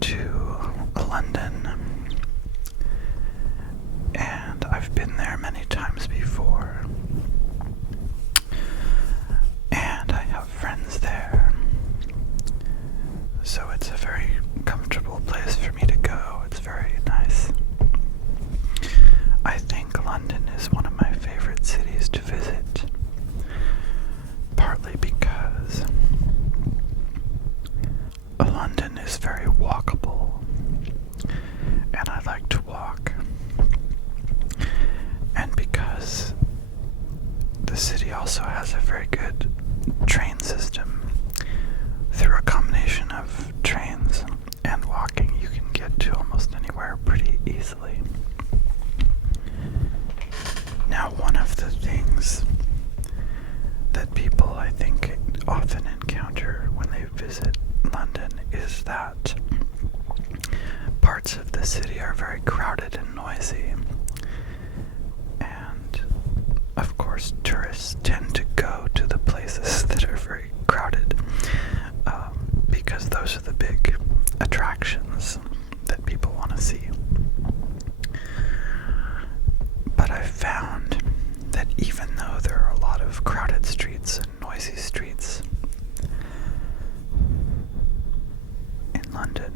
to London, and I've been there many times before, and I have friends there, so it's a very comfortable place for me to go. It's very nice. I think London is one of my favorite cities to visit, partly because London is very walkable, and I like to walk, and because the city also has a very good train system. Through a combination of trains and walking, you can get to almost anywhere pretty easily. Now, one of the things that people, I think, often encounter when they visit London is that parts of the city are very crowded and noisy. And, of course, tourists tend to go to the places that are very crowded because those are the big attractions that people want to see. But I've found that even though there are a lot of crowded streets and noisy streets in London,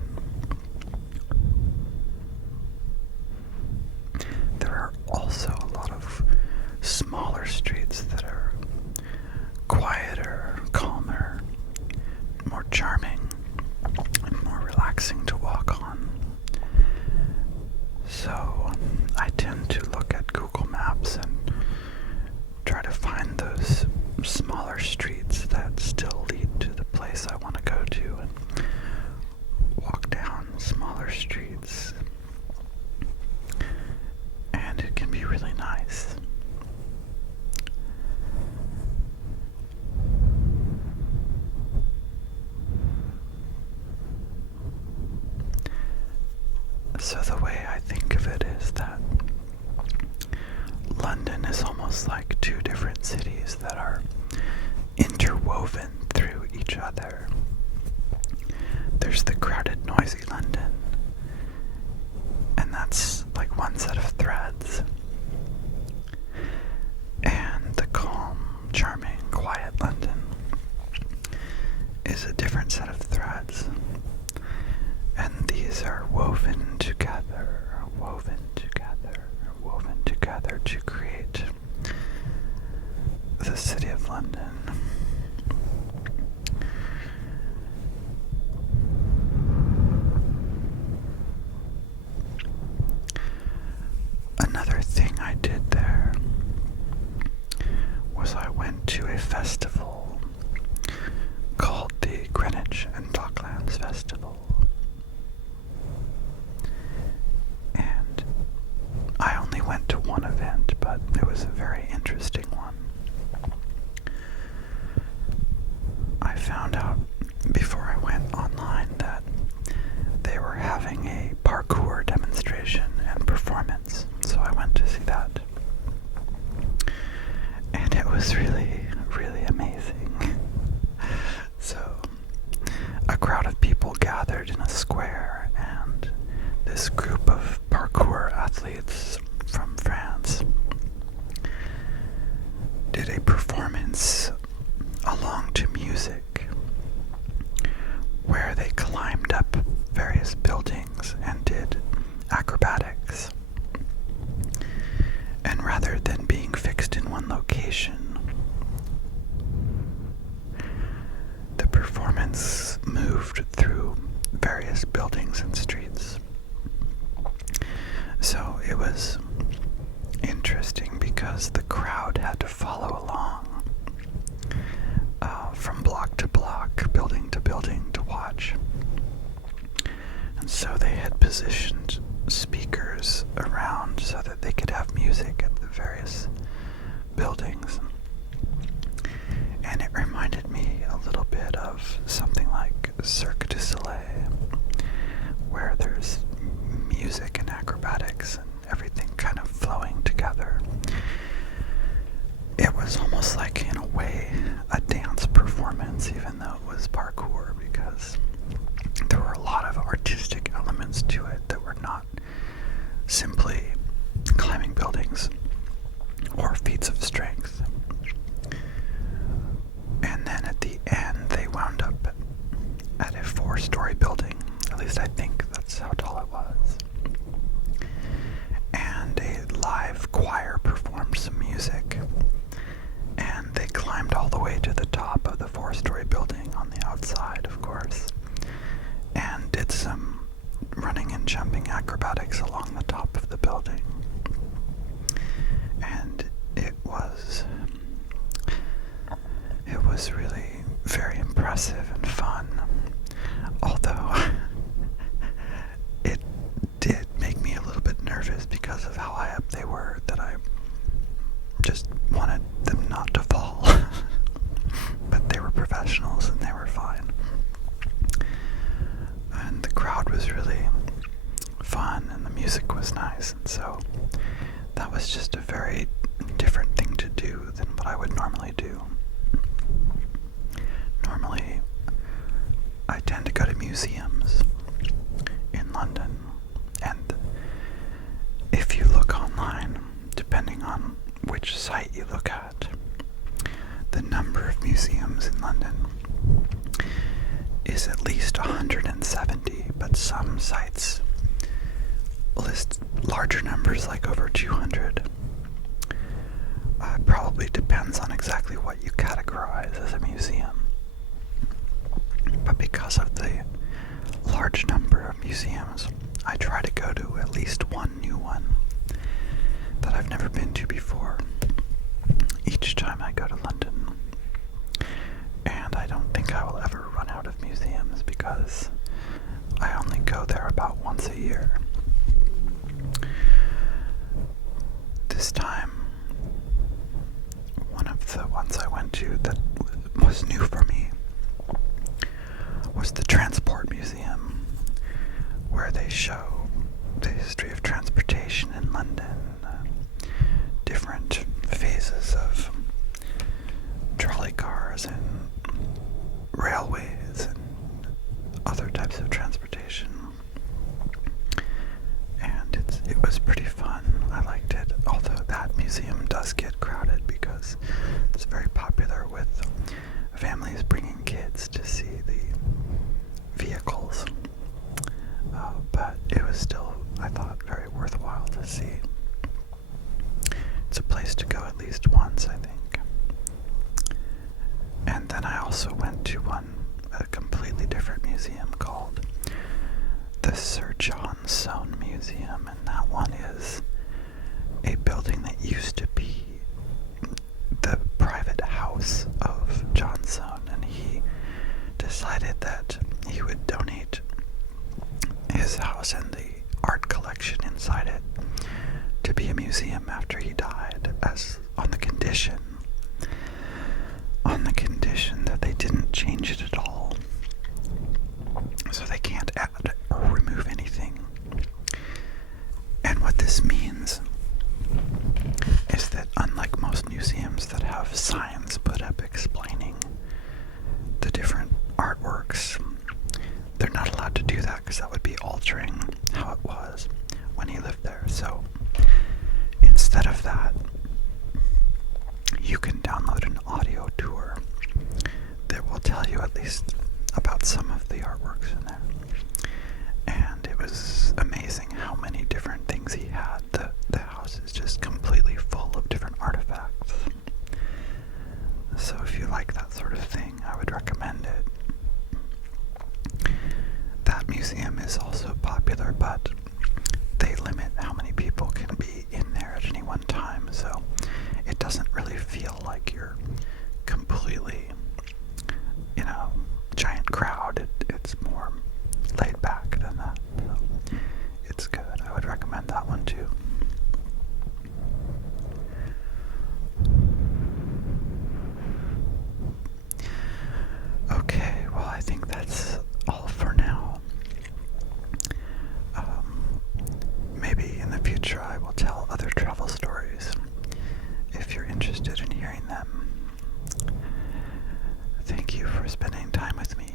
there are also a lot of smaller streets that are quieter, calmer, more charming, and more relaxing to walk on. So I tend to look at Google Maps and try to find those smaller streets that still lead to the place I want to go to, and walk down smaller streets. And it can be really nice. So the way I think of it is that London is almost like two different cities that are interwoven through each other. There's the crowded, noisy London, and that's like one set of threads. And the calm, charming, quiet London is a different set of threads. And these are woven together to create the city of London. Another thing I did there was I went to a festival called the Greenwich and Docklands Festival. And I only went to one event, but it was a very interesting one. I found out before I went online that they were having a parkour demonstration and performance, so I went to see that. And it was really, really amazing. So, a crowd of people gathered in a square, and this group of parkour athletes from France did a performance along to music where they climbed up various buildings and did acrobatics. And rather than being fixed in one location, the performance moved through various buildings and streets. So it was interesting because the crowd had to follow along from block to block, building to building to watch. And so they had positioned speakers around so that they could have music at the various buildings. And it reminded me a little bit of something like Cirque du Soleil, where there's music and acrobatics and everything kind of flowing together. It was almost like, in a way, a dance performance, even though it was parkour, because there were a lot of artistic 4-story building. At least I think that's how tall it was. And a live choir performed some music. And they climbed all the way to the top of the 4-story building on the outside, of course, and did some running and jumping acrobatics along the top of the building. And it was really very impressive and fun, although it did make me a little bit nervous because of how high up they were, that I just wanted them not to fall. But they were professionals and they were fine. And the crowd was really fun and the music was nice, and so that was just a very different thing to do than what I would normally do. Normally, I tend to go to museums in London, and if you look online, depending on which site you look at, the number of museums in London is at least 170, but some sites list larger numbers, like over 200. Probably depends on exactly what you categorize as a museum. But because of the large number of museums, I try to go to at least one new one that I've never been to before each time I go to London. And I don't think I will ever run out of museums because I only go there about once a year. This time, one of the ones I went to that was new for me was the Transport Museum, where they show the history of transportation in London, different phases of trolley cars and railways and other types of transportation. And it was pretty fun. I liked it, although that museum does get crowded because it's very popular with families bringing kids to see the vehicles. But it was still, I thought, very worthwhile to see. It's a place to go at least once, I think. And then I also went to a completely different museum called the Sir John Soane Museum, and that one is a building that used to be the private house of John Soane, and he decided that he would donate his house and the art collection inside it to be a museum after he died, as on the condition that they didn't change it at all. So they can't add or remove anything. And what this means is that unlike most museums that have signs put up explaining the different artworks, they're not allowed to do that because that would be altering how it was when he lived there. So instead of that, you can download an audio tour that will tell you at least about some of the artworks in there. And it was amazing how many different things he had. The house is just completely full of different artifacts. So if you like that sort of thing, I would recommend it. That museum is also popular, but they limit how many people can be in there at any one time, so it doesn't really feel like you're completely, giant crowd. It's more laid back than that, so it's good. I would recommend that one too. Okay, well, I think that's all for now. Maybe in the future I will tell other travel stories if you're interested in hearing them. Thank you for spending time with me